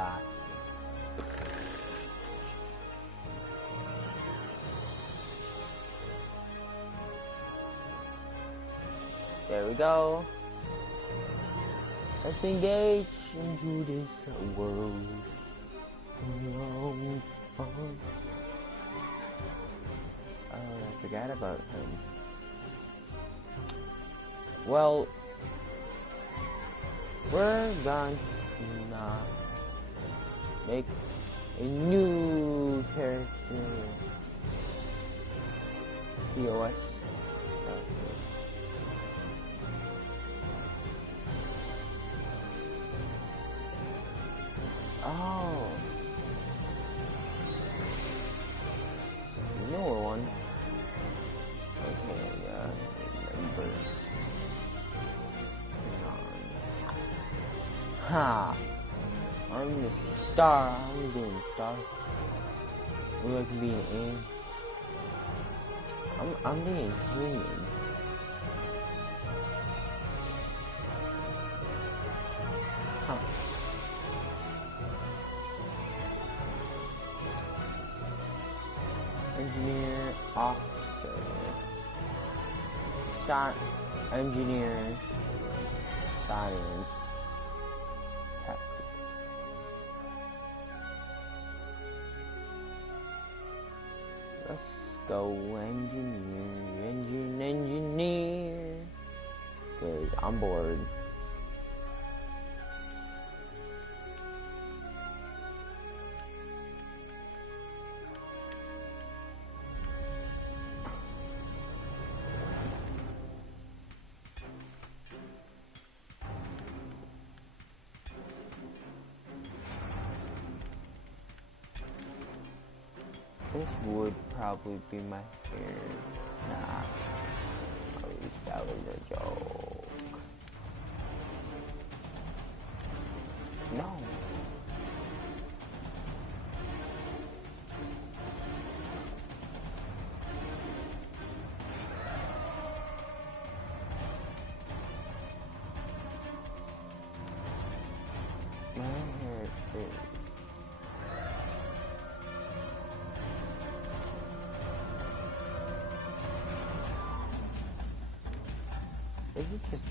back. There we go. Let's engage into this world. I forgot about him. Well, we're going to make a new character. POS. Oh. Newer one. Okay, yeah, remember. Ha! I'm the star. I'm doing star. We like to be an aim. I'm being human. Huh. Engineer, officer, engineer, science, tactics. Let's go engineer. Good, I'm bored. This would probably be my hair. Nah. At least that was a joke. No. My hair is... Is it just...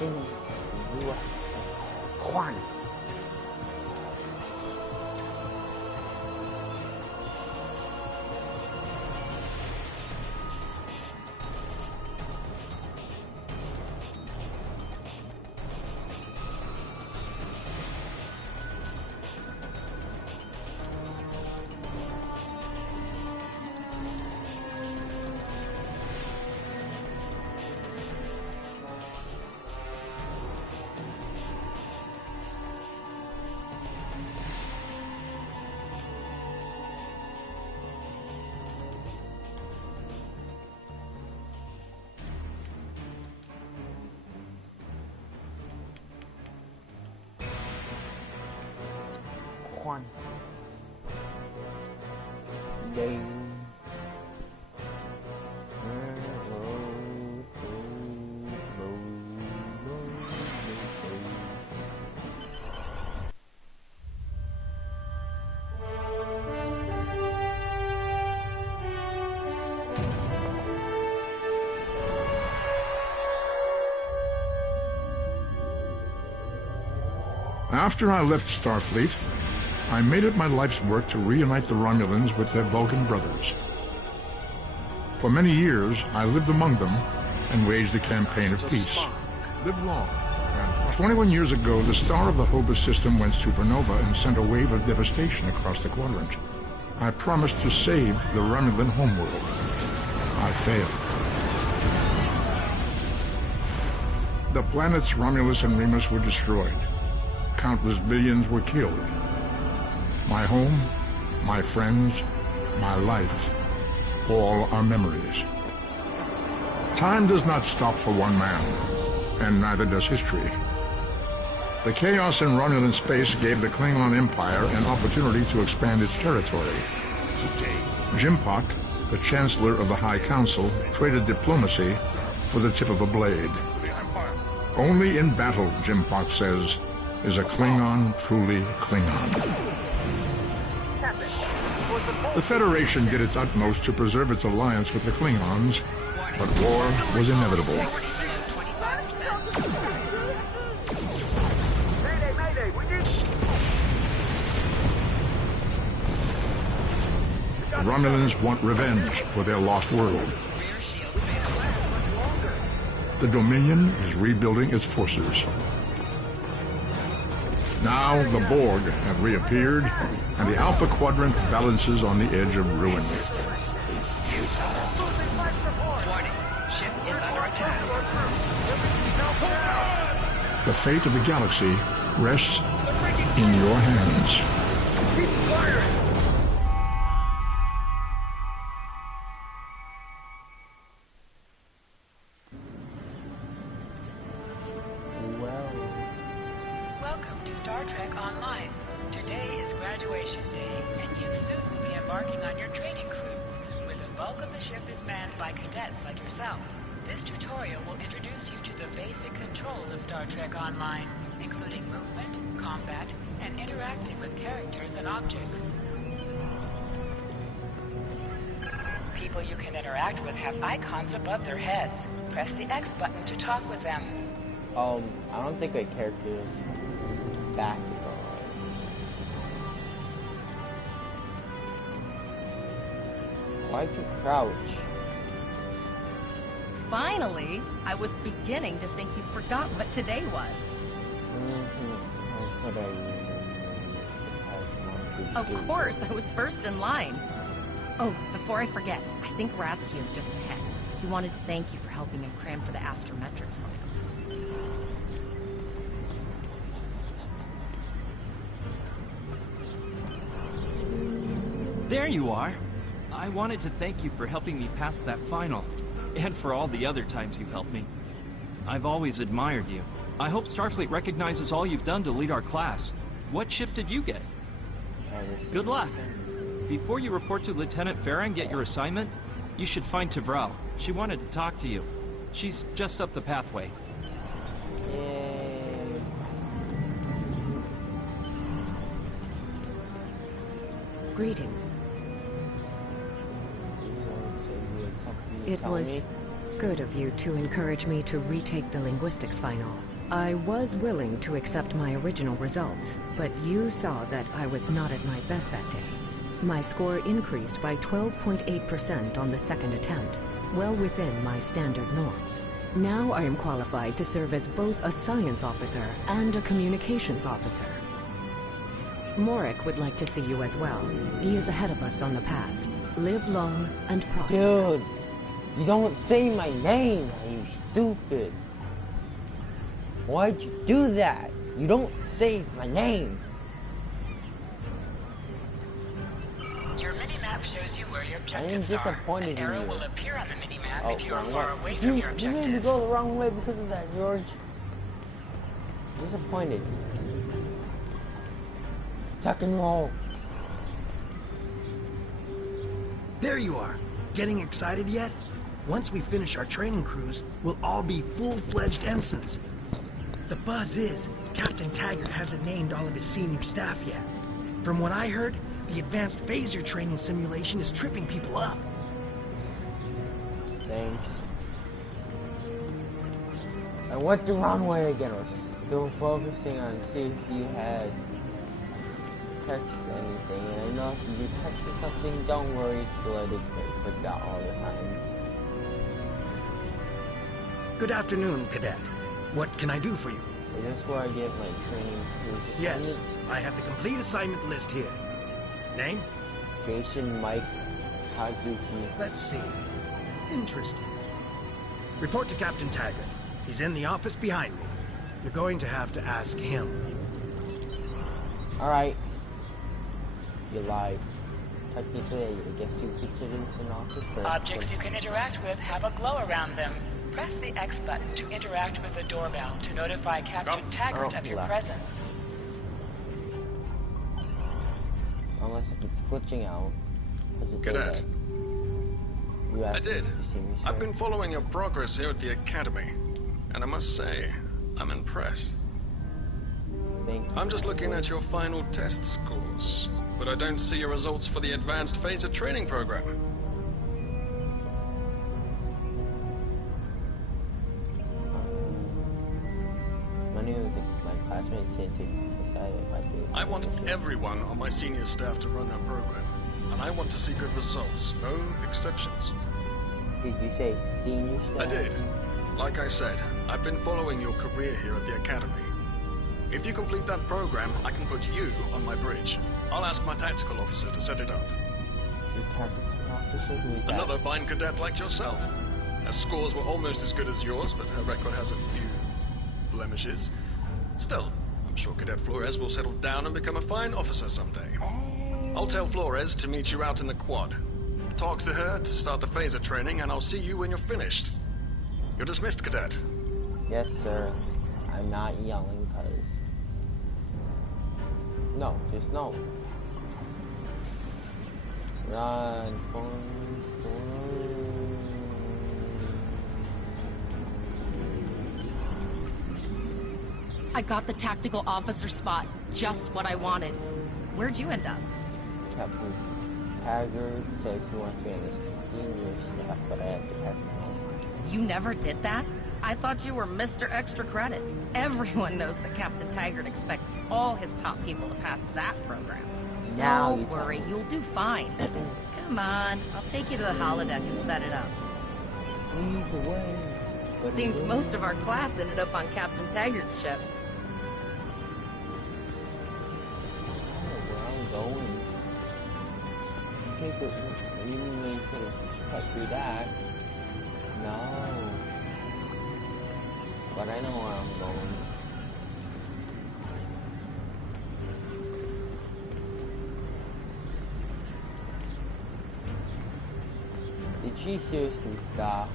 in the USS Juan. Juan. They After I left Starfleet, I made it my life's work to reunite the Romulans with their Vulcan brothers. For many years, I lived among them and waged a campaign of peace. Live long. 21 years ago, the star of the Hobus system went supernova and sent a wave of devastation across the quadrant. I promised to save the Romulan homeworld. I failed. The planets Romulus and Remus were destroyed. Countless billions were killed. My home, my friends, my life, all are memories. Time does not stop for one man, and neither does history. The chaos in Romulan space gave the Klingon Empire an opportunity to expand its territory. Jimpak, the Chancellor of the High Council, traded diplomacy for the tip of a blade. Only in battle, Jimpak says, is a Klingon truly Klingon. The Federation did its utmost to preserve its alliance with the Klingons, but war was inevitable. The Romulans want revenge for their lost world. The Dominion is rebuilding its forces. Now the Borg have reappeared, and the Alpha Quadrant balances on the edge of ruin. The fate of the galaxy rests in your hands. Keep firing! Welcome to Star Trek Online. Today is graduation day, and you soon will be embarking on your training cruise, where the bulk of the ship is manned by cadets like yourself. This tutorial will introduce you to the basic controls of Star Trek Online, including movement, combat, and interacting with characters and objects. People you can interact with have icons above their heads. Press the X button to talk with them. I don't think a character is back on. Why'd you crouch? Finally! I was beginning to think you forgot what today was. Of course, I was first in line. Oh, before I forget, I think Rasky is just ahead. He wanted to thank you for helping him cram for the astrometrics final. There you are. I wanted to thank you for helping me pass that final, and for all the other times you've helped me. I've always admired you. I hope Starfleet recognizes all you've done to lead our class. What ship did you get? Good luck. Before you report to Lieutenant Farah and get your assignment, you should find Tvrell. She wanted to talk to you. She's just up the pathway. Greetings. It was good of you to encourage me to retake the linguistics final. I was willing to accept my original results, but you saw that I was not at my best that day. My score increased by 12.8% on the second attempt, well within my standard norms. Now I am qualified to serve as both a science officer and a communications officer. Morik would like to see you as well. He is ahead of us on the path. Live long and prosper. Dude, you don't say my name, you stupid. Why'd you do that? You don't say my name. Your mini-map shows you where your I am objectives are. disappointed An in arrow you. will appear on the mini-map Oh, if you are wrong far way. away from your You made me objective. go the wrong way because of that, George. Disappointed. Tuck and roll. There you are. Getting excited yet? Once we finish our training cruise, we'll all be full-fledged ensigns. The buzz is, Captain Taggart hasn't named all of his senior staff yet. From what I heard, the advanced phaser training simulation is tripping people up. Thanks. I went the wrong way again. I was still focusing on see if you had text anything. And I know if you texted something, don't worry, it's deleted. It's like that all the time. Good afternoon, Cadet. What can I do for you? Is this where I get my training cruise Yes, assignment? I have the complete assignment list here. Name? Jason Mike Hazuki. Let's see. Interesting. Report to Captain Taggart. He's in the office behind me. You're going to have to ask him. Alright. You lied. Technically, I guess you pictured it as an office. Objects you can interact with have a glow around them. Press the X button to interact with the doorbell to notify Captain Taggart of your left. presence. Unless if it's glitching out. Cadet. You I asked did. to see me, I've sir. been following your progress here at the Academy, and I must say, I'm impressed. Thank you. I'm just looking at your final test scores, but I don't see your results for the Advanced Phaser Training Program. Many of my classmates said to decide if I do this. I want everyone on my senior staff to run that program, and I want to see good results, no exceptions. Did you say senior staff? I did. Like I said, I've been following your career here at the Academy. If you complete that program, I can put you on my bridge. I'll ask my tactical officer to set it up. Your tactical officer? Who is that? Another fine cadet like yourself. Her scores were almost as good as yours, but her record has a few blemishes. Still, I'm sure Cadet Flores will settle down and become a fine officer someday. I'll tell Flores to meet you out in the quad. Talk to her to start the phaser training, and I'll see you when you're finished. You're dismissed, Cadet. Yes, sir. I'm not yelling, cuz. No, just no. Run, I got the tactical officer spot. Just what I wanted. Where'd you end up? Captain Taggart says he wants me on the senior staff, but I have to pass him on. You never did that? I thought you were Mr. Extra Credit. Everyone knows that Captain Taggart expects all his top people to pass that program. Now you Don't tell worry, me. you'll do fine. Come on, I'll take you to the holodeck and set it up. Either way. but Seems it- most of our class ended up on Captain Taggart's ship. I don't know where I'm going. Take it. You mean to cut through that? No. But I know where I'm going. Did she seriously stop?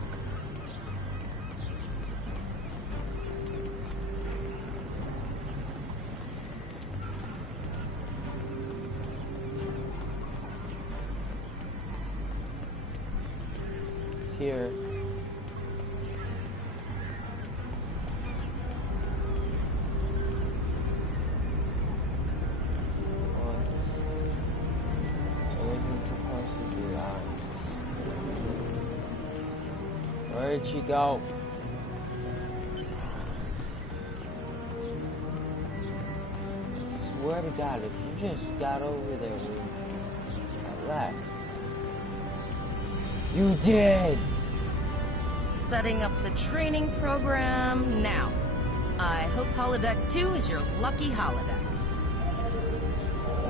Here. Where did she go? swear to God, if you just got over there when I left. You did! Setting up the training program now. I hope holodeck 2 is your lucky holodeck.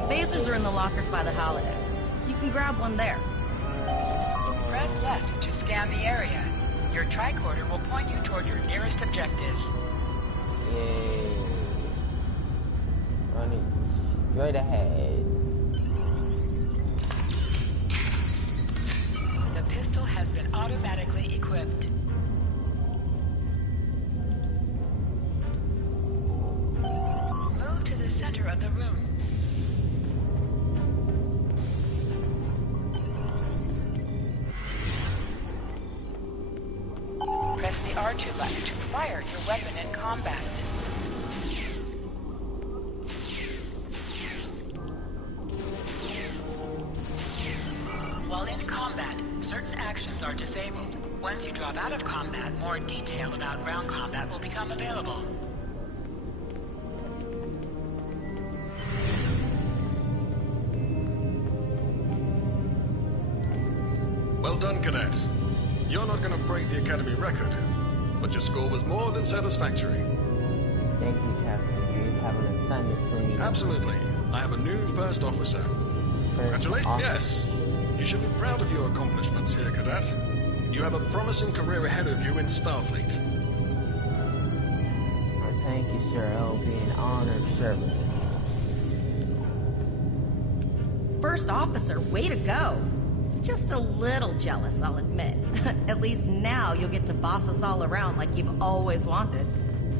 Phasers are in the lockers by the holodecks. You can grab one there. Press left to scan the area. Your tricorder will point you toward your nearest objective. Yay. Running straight ahead. The pistol has been automatically equipped. Move to the center of the room. Press the R2 button to fire your weapon in combat. While in combat, certain actions are disabled. Once you drop out of combat, more detail about ground combat will become available. Well done, cadets. You're not going to break the Academy record, but your score was more than satisfactory. Thank you, Captain. Do you have an assignment for me? Absolutely. I have a new first officer. Congratulations. Yes. You should be proud of your accomplishments here, cadet. You have a promising career ahead of you in Starfleet. Well, thank you, sir. I'll be an honored servant. First officer, way to go. Just a little jealous, I'll admit. At least now you'll get to boss us all around like you've always wanted.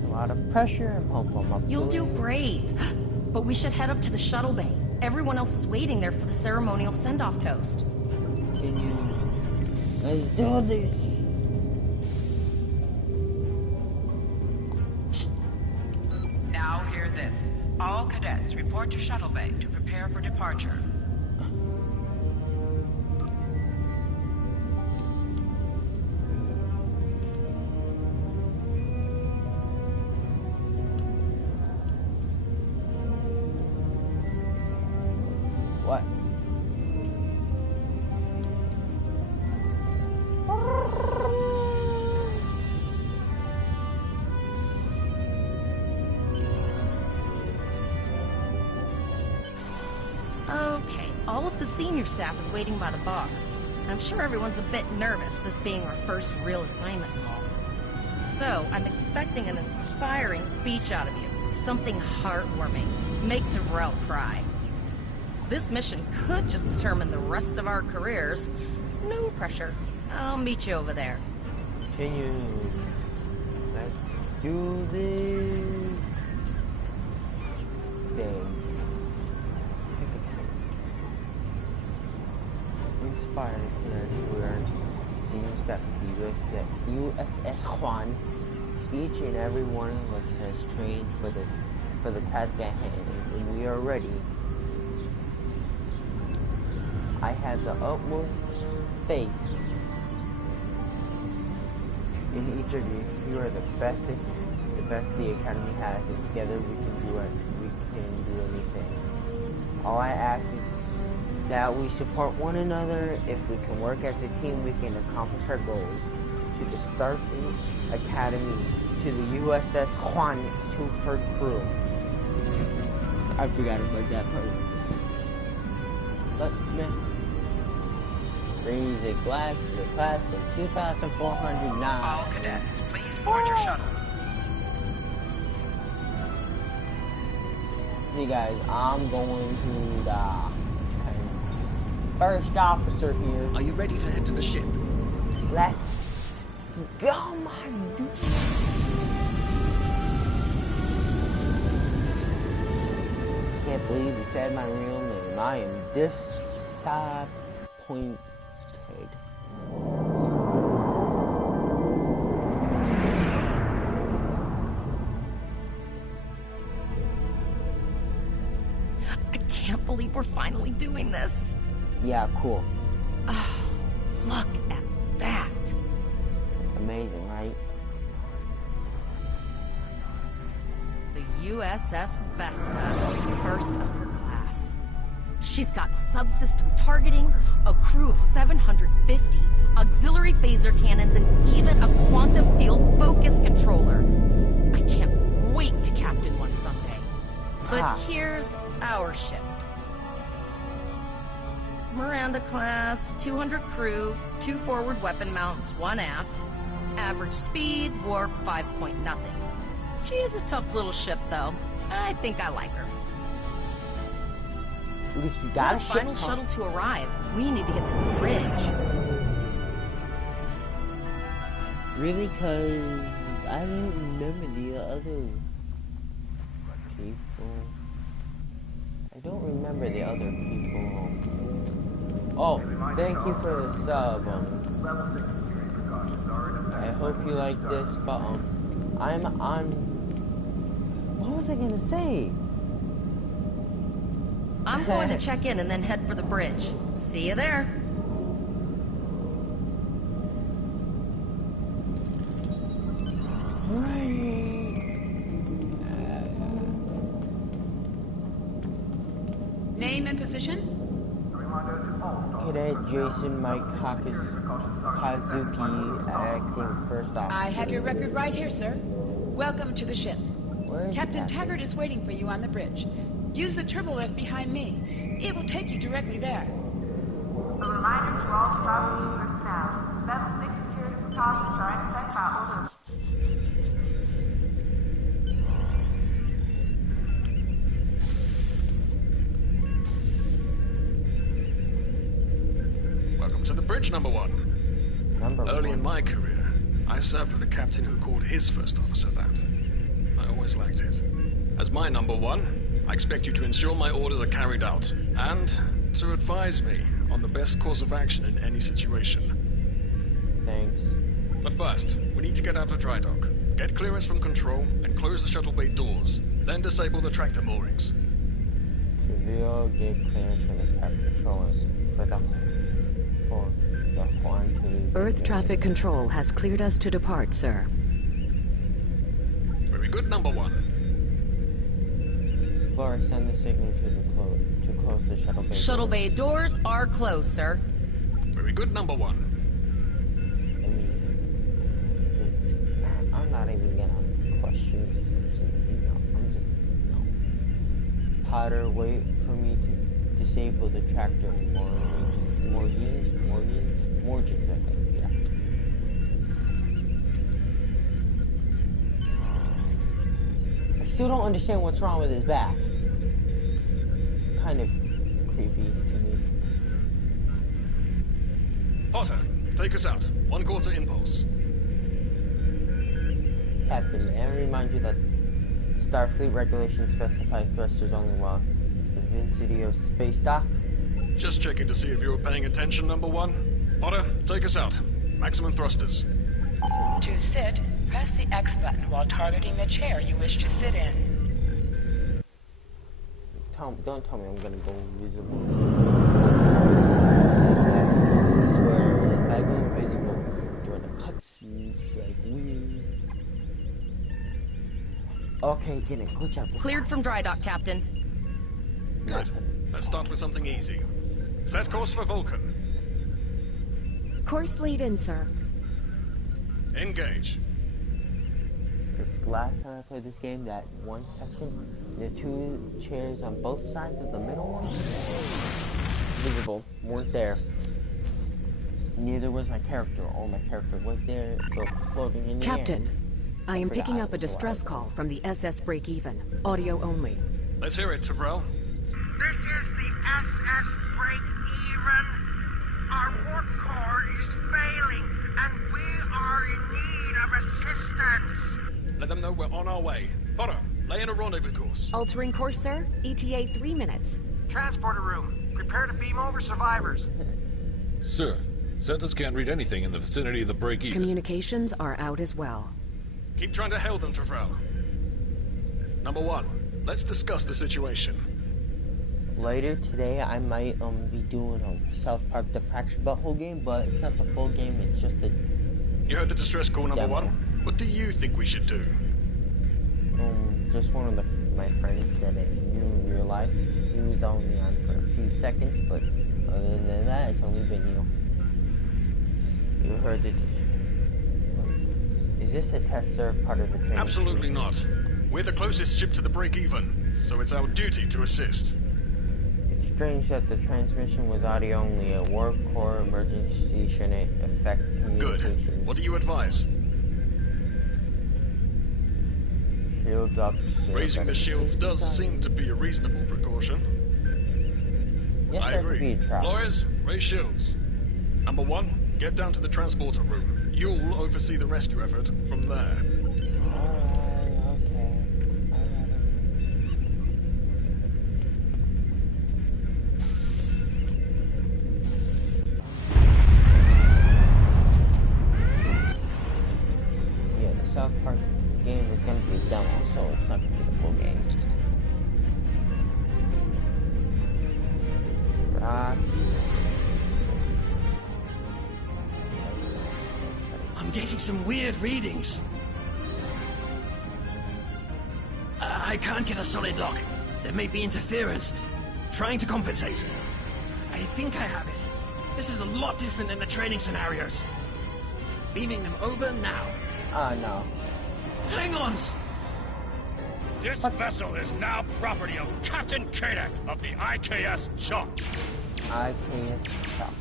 A lot of pressure. I'm hopeful I'm up to You'll it. do great. But we should head up to the shuttle bay. Everyone else is waiting there for the ceremonial send-off toast. Continue. Let's do this. Now hear this. All cadets report to shuttle bay to prepare for departure. What? Okay, all of the senior staff is waiting by the bar. I'm sure everyone's a bit nervous, this being our first real assignment and all. So, I'm expecting an inspiring speech out of you. Something heartwarming. Make Devrel cry. This mission could just determine the rest of our careers. No pressure. I'll meet you over there. Continue. Let's do this. Stay. Pick a time. Inspired to learn senior staff of the USS Juan. Each and every one of us has trained for the task at hand, and we are ready. I have the utmost faith in each of you. You are the best the Academy has, and together we can do it. We can do anything. All I ask is that we support one another. If we can work as a team, we can accomplish our goals. To the Starfleet Academy, to the USS Juan, to her crew. I forgot about that part. Let me raise a glass to the class of 2,409. All cadets, please board your shuttles. See guys, I'm going to the first officer here. Are you ready to head to the ship? Let's go, my dude. Can't believe he said my real name. I am disappointed. I can't believe we're finally doing this. Yeah, cool. Oh, look at that. Amazing, right? The USS Vesta, first of her class. She's got subsystem targeting, a crew of 750, auxiliary phaser cannons, and even a quantum field focus controller. I can't wait to captain one someday. But here's our ship. Miranda class, 200 crew, 2 forward weapon mounts, 1 aft. Average speed, warp 5.0. She is a tough little ship, though. I think I like her. At least we got a ship. Final shuttle to arrive. We need to get to the bridge. Really? Because I don't remember the other people. I don't remember the other people. Oh, thank you for the sub. I hope you like this, but I'm on. What was I gonna say? I'm going to check in and then head for the bridge. See you there. Name and position? Cadet Jason Mike Kazuki, acting first officer. I have your record right here, sir. Welcome to the ship. Captain Taggart is waiting for you on the bridge. Use the turbo lift behind me. It will take you directly there. A reminder to all passengers now. Level 6 security precautions are in effect by order. Welcome to the bridge, number 1. Early in my career, I served with a captain who called his first officer that. I always liked it. As my number 1, I expect you to ensure my orders are carried out, and to advise me on the best course of action in any situation. Thanks. But first, we need to get out of dry dock, get clearance from control, and close the shuttle bay doors, then disable the tractor moorings. Reveal, get clearance from the traffic control for the quantity. Earth traffic control has cleared us to depart, sir. Very good, number 1. Flora, send the signal to close the shuttle bay. Shuttle bay doors are closed, sir. Very good, number 1. I'm not even gonna question it. I'm just Potter, wait for me to disable the tractor. Morgans, I think, yeah. I still don't understand what's wrong with his back. Kind of creepy to me. Potter, take us out. 1/4 impulse. Captain, may I remind you that Starfleet regulations specify thrusters only while the vicinity of space dock? Just checking to see if you were paying attention, number 1. Potter, take us out. Maximum thrusters. To sit, press the X button while targeting the chair you wish to sit in. Don't tell me I'm gonna go invisible. I swear, if I go invisible during the cutscenes, like weird. Okay, didn't glitch out. Cleared from dry dock, Captain. Good. Let's start with something easy. Set course for Vulcan. Course laid in, sir. Engage. Because last time I played this game, that one section, the 2 chairs on both sides of the middle one, visible, weren't there. Neither was my character, or my character was there, but was floating in the Captain, air. I am picking up a distress call from the SS Break-Even. Audio only. Let's hear it, Tyrell. This is the SS Break-Even. Our warp core is failing, and we are in need of assistance. Let them know we're on our way. Potter, lay in a rendezvous course. Altering course, sir. ETA 3 minutes. Transporter room. Prepare to beam over survivors. Sir, Census can't read anything in the vicinity of the break-even. Communications are out as well. Keep trying to hail them, Tyrell. Number 1, let's discuss the situation. Later today, I might be doing South Park: The Fractured Butthole game, but it's not the full game. It's just the. You heard the distress call, number demo. 1. What do you think we should do? just one of my friends that I knew in real life. He was only on for a few seconds, but other than that, it's only been, you heard it. Is this a test serve part of the training? Absolutely not. We're the closest ship to the break-even, so it's our duty to assist. It's strange that the transmission was audio only. A warp core emergency shouldn't affect communications. Good. What do you advise? Shields up. Raising the shields does seem to be a reasonable precaution. Yes, I agree. trap. Flores, raise shields. Number 1, get down to the transporter room. You'll oversee the rescue effort from there. Okay. Yeah, the South Park game is going to be a demo, so it's not going to be the full game. Rock. I'm getting some weird readings. I can't get a solid lock. There may be interference. Trying to compensate. I think I have it. This is a lot different than the training scenarios. Beaming them over now. No. Hang on! This vessel is now property of Captain Kadek of the IKS Chop. IKS Chop.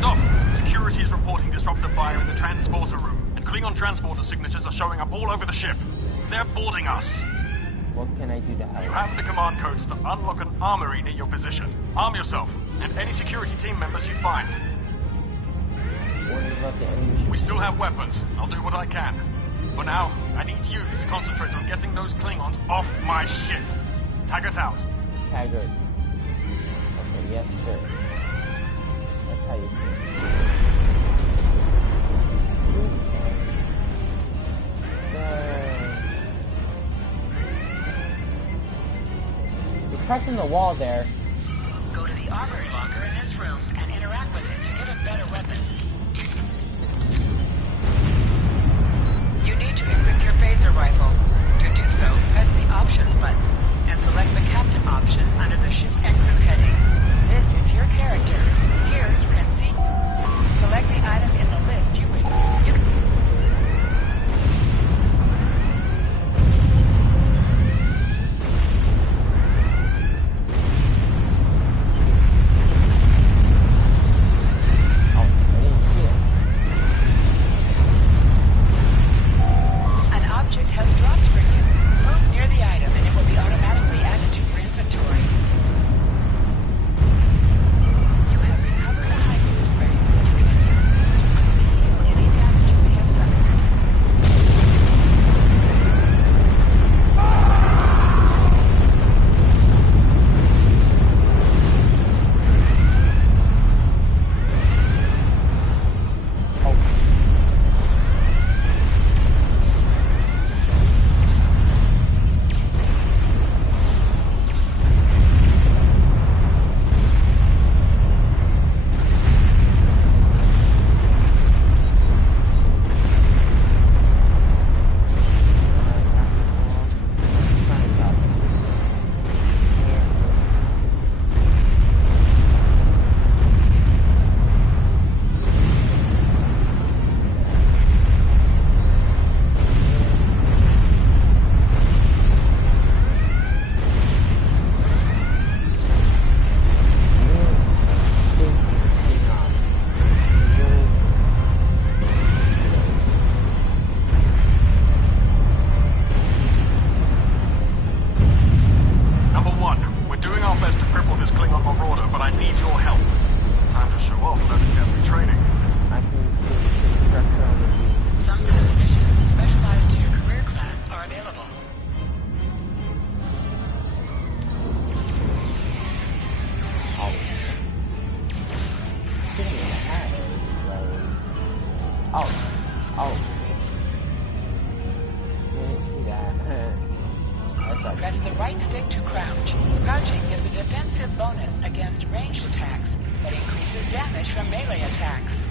Doc, security is reporting disruptor fire in the transporter room, and Klingon transporter signatures are showing up all over the ship. They're boarding us. What can I do to help? You have the command codes to unlock an armory near your position. Arm yourself, and any security team members you find. What about the enemy? We still have weapons. I'll do what I can. For now, I need you to concentrate on getting those Klingons off my ship. Taggart out. Taggart. Okay, yes, sir. That's how you feel. You're pressing the wall there. Go to the armory locker in this room and interact with it to get a better weapon. You need to equip your phaser rifle. To do so, press the options button and select the captain option under the ship and crew heading. This is your character. Here you can see. Select the item in the list you can. An object has dropped Press the right stick to crouch. Crouching gives a defensive bonus against ranged attacks, but increases damage from melee attacks.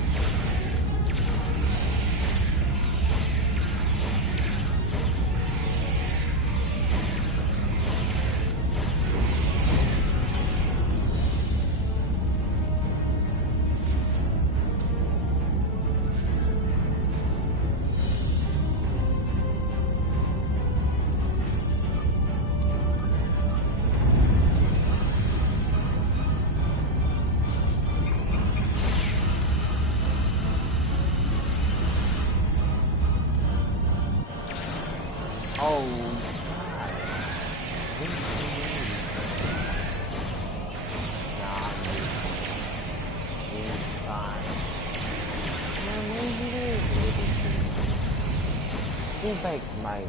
Seems like my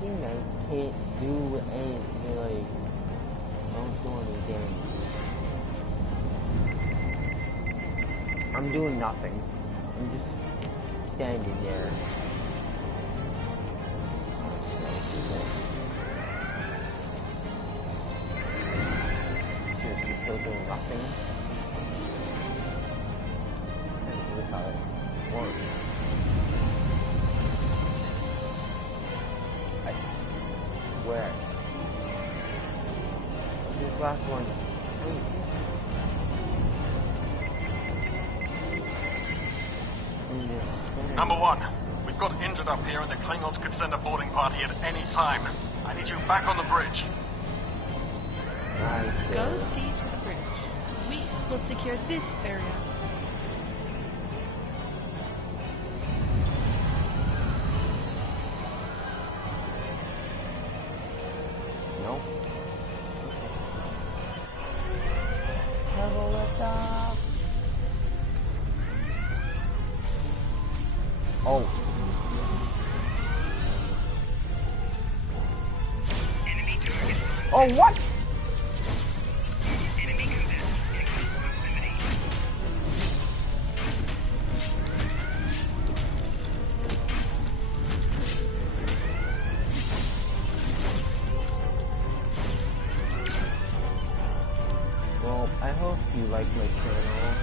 teammates can't do anything, like, don't do anything. I'm doing nothing. I'm just standing there. Seriously, still doing nothing. And look how it works. Where? This last one. Number 1, we've got injured up here and the Klingons could send a boarding party at any time. I need you back on the bridge. Go see to the bridge. We will secure this area. Oh, what? Well, I hope you like my channel.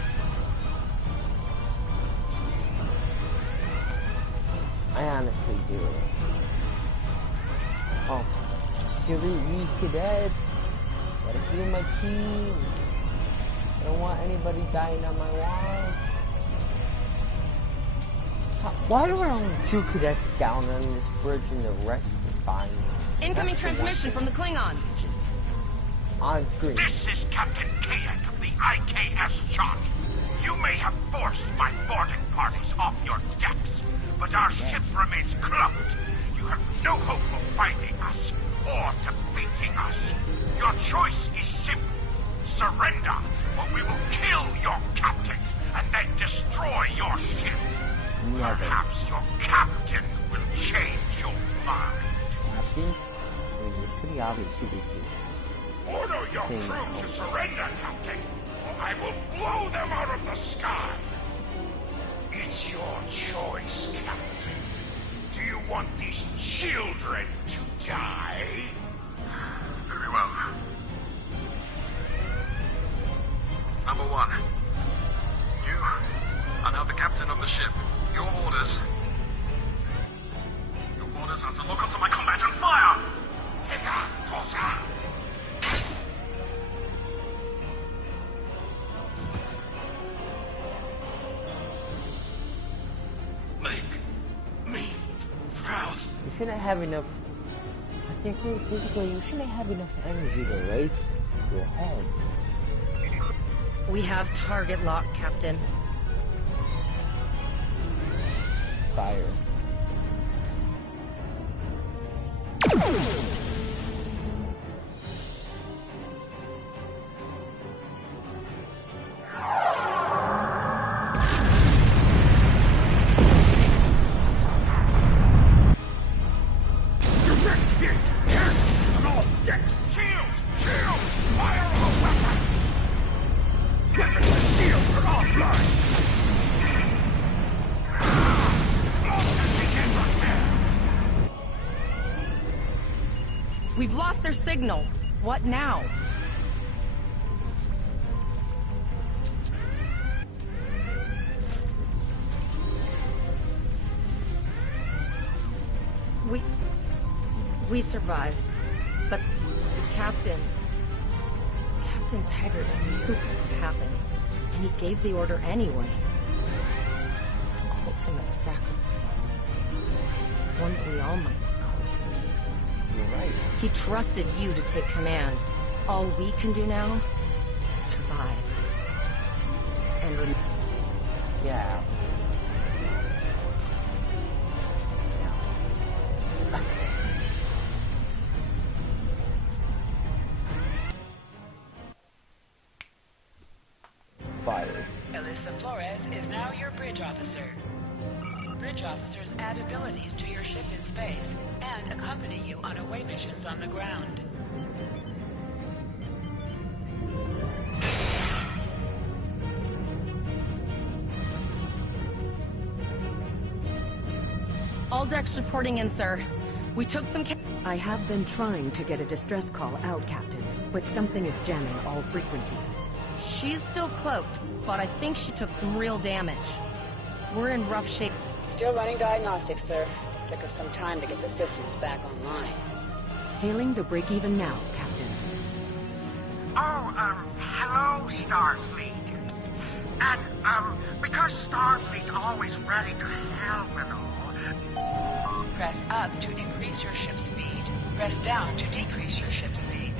I honestly do. Oh. Kill these cadets. Gotta kill my team. I don't want anybody dying on my watch. Why are only 2 cadets down on this bridge and the rest are fine? Incoming transmission from the Klingons. On screen. This is Captain Kayak of the IKS Chant. You may have forced my boarding parties off your decks, but our ship remains cloaked. You have no hope of finding us or defeating us. Your choice is simple. Surrender, or we will kill your captain and then destroy your ship. Never. Perhaps your captain will change your mind. Captain? I mean, it's pretty obvious who this is. Order your crew to surrender, Captain, or I will blow them out of the sky. It's your choice, Captain. Do you want these children to die? Very well. Number 1, you are now the captain of the ship. Your orders are to look onto my combat and fire! Make me proud. You shouldn't have enough. I think physically, you shouldn't have enough energy to race your head. We have target lock, Captain. Fire. Direct hit! Cannons on all decks! Shields! Shields! Fire all weapons! Weapons and shields are offline! We've lost their signal. What now? We survived, but the Captain Taggart knew what would happen, and he gave the order anyway. Ultimate sacrifice. One that we all might call to. You're right. He trusted you to take command. All we can do now is survive. And remember. Yeah. Fired. Alyssa Flores is now your bridge officer. Bridge officers add abilities to your ship in space and accompany you on away missions on the ground. All decks reporting in, sir. We took some I have been trying to get a distress call out, Captain, but something is jamming all frequencies. She's still cloaked, but I think she took some real damage. We're in rough shape. Still running diagnostics, sir. Took us some time to get the systems back online. Hailing the break-even now, Captain. Oh, hello, Starfleet. And, because Starfleet's always ready to help and all. Press up to increase your ship's speed. Press down to decrease your ship's speed.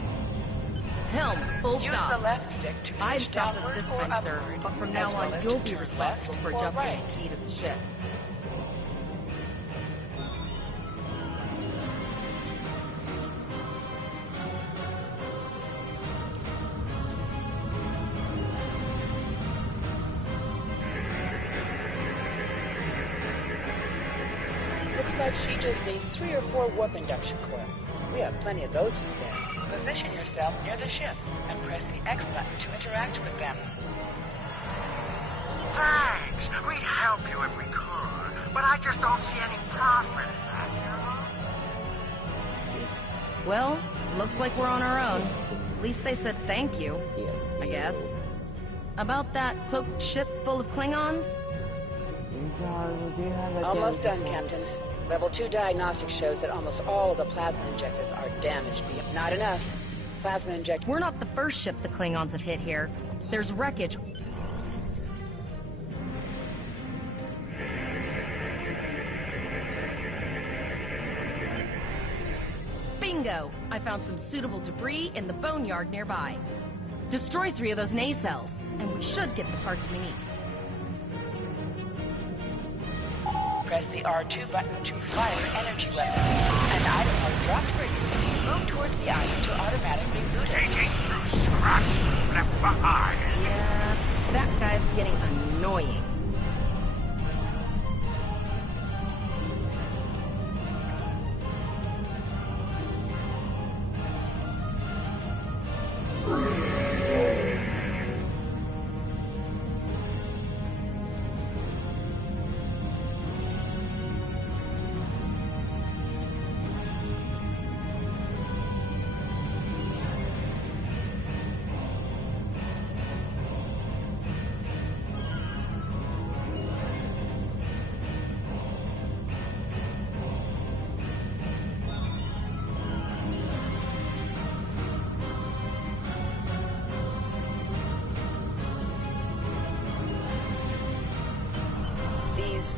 Helm, full stop. Use the left stick to I've push stopped us downward this or time, sir, upward, but from as now well on, as you'll to be turn responsible left for or adjusting right. the speed of the ship. Looks like she just needs 3 or 4 warp induction coils. We have plenty of those to spare. Position yourself near the ships and press the X button to interact with them. Thanks. We'd help you if we could, but I just don't see any profit in that, you know? Well, looks like we're on our own. At least they said thank you, I guess. About that cloaked ship full of Klingons? Almost done, Captain. Level 2 diagnostics shows that almost all of the plasma injectors are damaged. Not enough. Plasma injectors. We're not the first ship the Klingons have hit here. There's wreckage. Bingo! I found some suitable debris in the boneyard nearby. Destroy 3 of those nacelles, and we should get the parts we need. Press the R2 button to fire energy weapons. An item has dropped for you. Move towards the item to automatically loot it. Taking through scraps left behind. Yeah, that guy's getting annoying.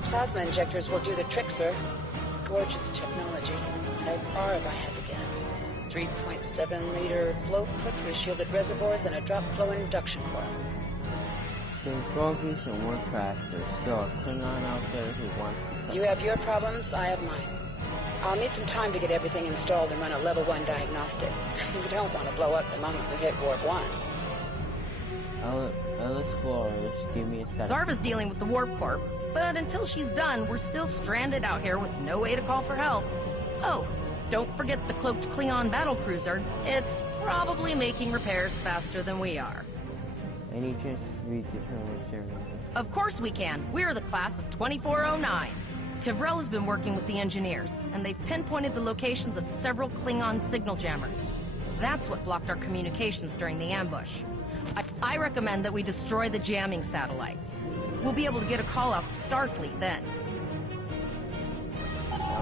Plasma injectors will do the trick, sir. Gorgeous technology. Type R, if I had to guess. 3.7-liter flow-quick with shielded reservoirs and a drop-flow induction coil. Can focus and work faster. Still a Klingon out there who wants to... You have your problems, I have mine. I'll need some time to get everything installed and run a level 1 diagnostic. You don't want to blow up the moment we hit Warp 1. Alice Flores, give me a second. Zarva's dealing with the Warp Corp, but until she's done, we're still stranded out here with no way to call for help. Oh, don't forget the cloaked Klingon battlecruiser. It's probably making repairs faster than we are. Any chance we determine everything? Of course we can. We're the class of 2409. Tivrel has been working with the engineers, and they've pinpointed the locations of several Klingon signal jammers. That's what blocked our communications during the ambush. I recommend that we destroy the jamming satellites. We'll be able to get a call out to Starfleet then.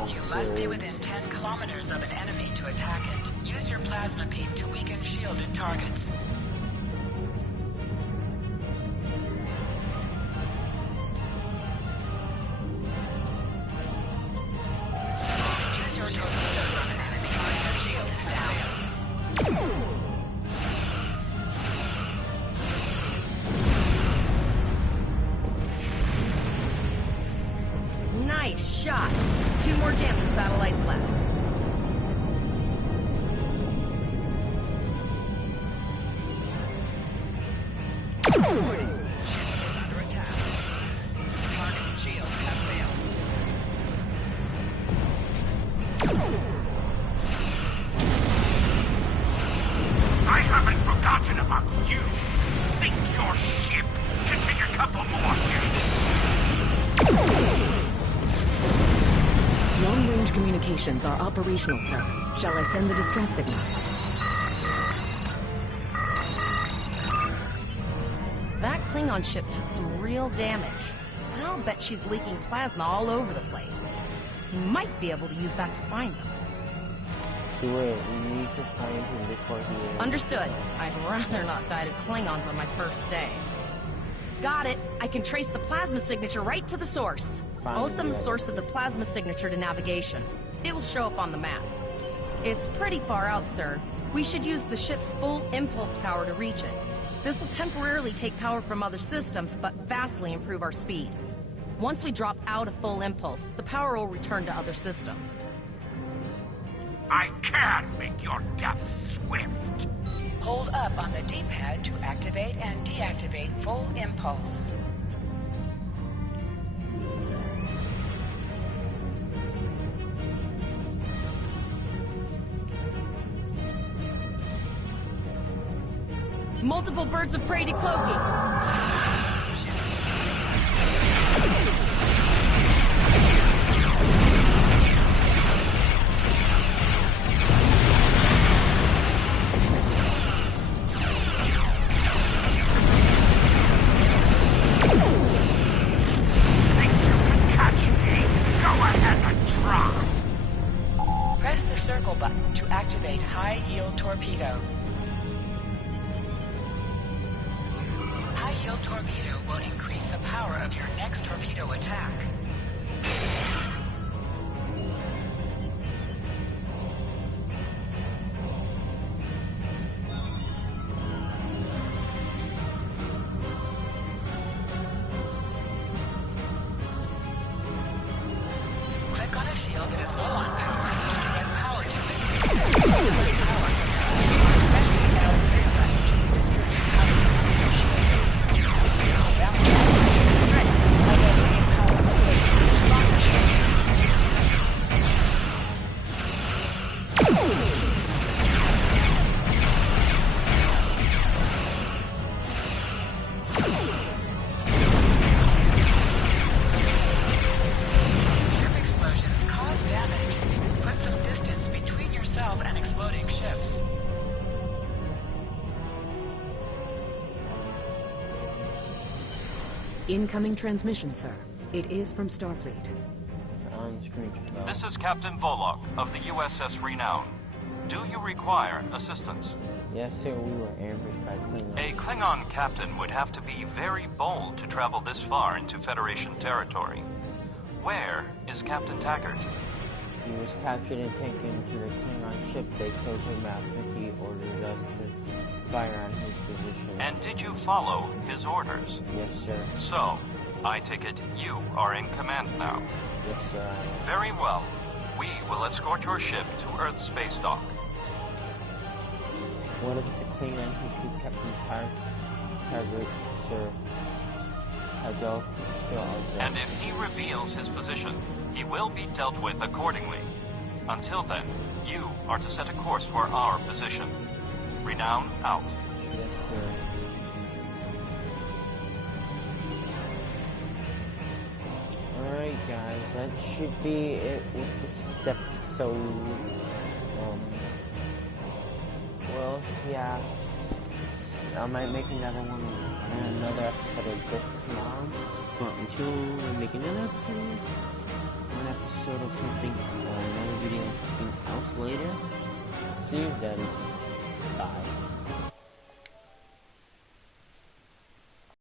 You must be within 10 kilometers of an enemy to attack it. Use your plasma beam to weaken shielded targets. Use your torpedoes on an enemy when your shield is down. Nice shot. 2 more jamming satellites left. Warning. Ship is under attack. Target shields have failed. I haven't forgotten about you. Think your ship can take a couple more hits? Long-range communications are operational, sir. Shall I send the distress signal? That Klingon ship took some real damage. I'll bet she's leaking plasma all over the place. We might be able to use that to find them. Do it. We need to find him before he ends. Understood. I'd rather not die to Klingons on my first day. Got it. I can trace the plasma signature right to the source. I'll send the source of the plasma signature to navigation. It will show up on the map. It's pretty far out, sir. We should use the ship's full impulse power to reach it. This will temporarily take power from other systems, but vastly improve our speed. Once we drop out of full impulse, the power will return to other systems. I can make your death swift. Hold up on the D-pad to activate and deactivate full impulse. Multiple birds of prey decloaking. Press the circle button to activate high-yield torpedo. High-yield torpedo will increase the power of your next torpedo attack. Click on a shield that is low on power to get power to it. Press the L3 button to distribute power to your shield. This will balance your strength by diverting power away from the stronger shield. Ship explosions cause damage. Put some distance between yourself and exploding ships. Incoming transmission, sir. It is from Starfleet. On screen. This is Captain Volok of the USS Renown. Do you require assistance? Yes, sir. We were ambushed by Klingons. A Klingon captain would have to be very bold to travel this far into Federation territory. Where is Captain Taggart? He was captured and taken to the Klingon ship. They killed him after he ordered us to fire on his position. And did you follow his orders? Yes, sir. So, I take it you are in command now. Yes, sir. I am. Very well. We will escort your ship to Earth Space Dock. What if the Klingon who keep Captain Taggart, sir? Hadel still out there. And if he reveals his position, he will be dealt with accordingly. Until then, you are to set a course for our position. Renown out. Yes, sir. Alright guys, that should be it with this episode. Well, yeah. I might make another episode of this tomorrow. But until we make another episode, one episode of something, another video of something else later. See you then. Bye.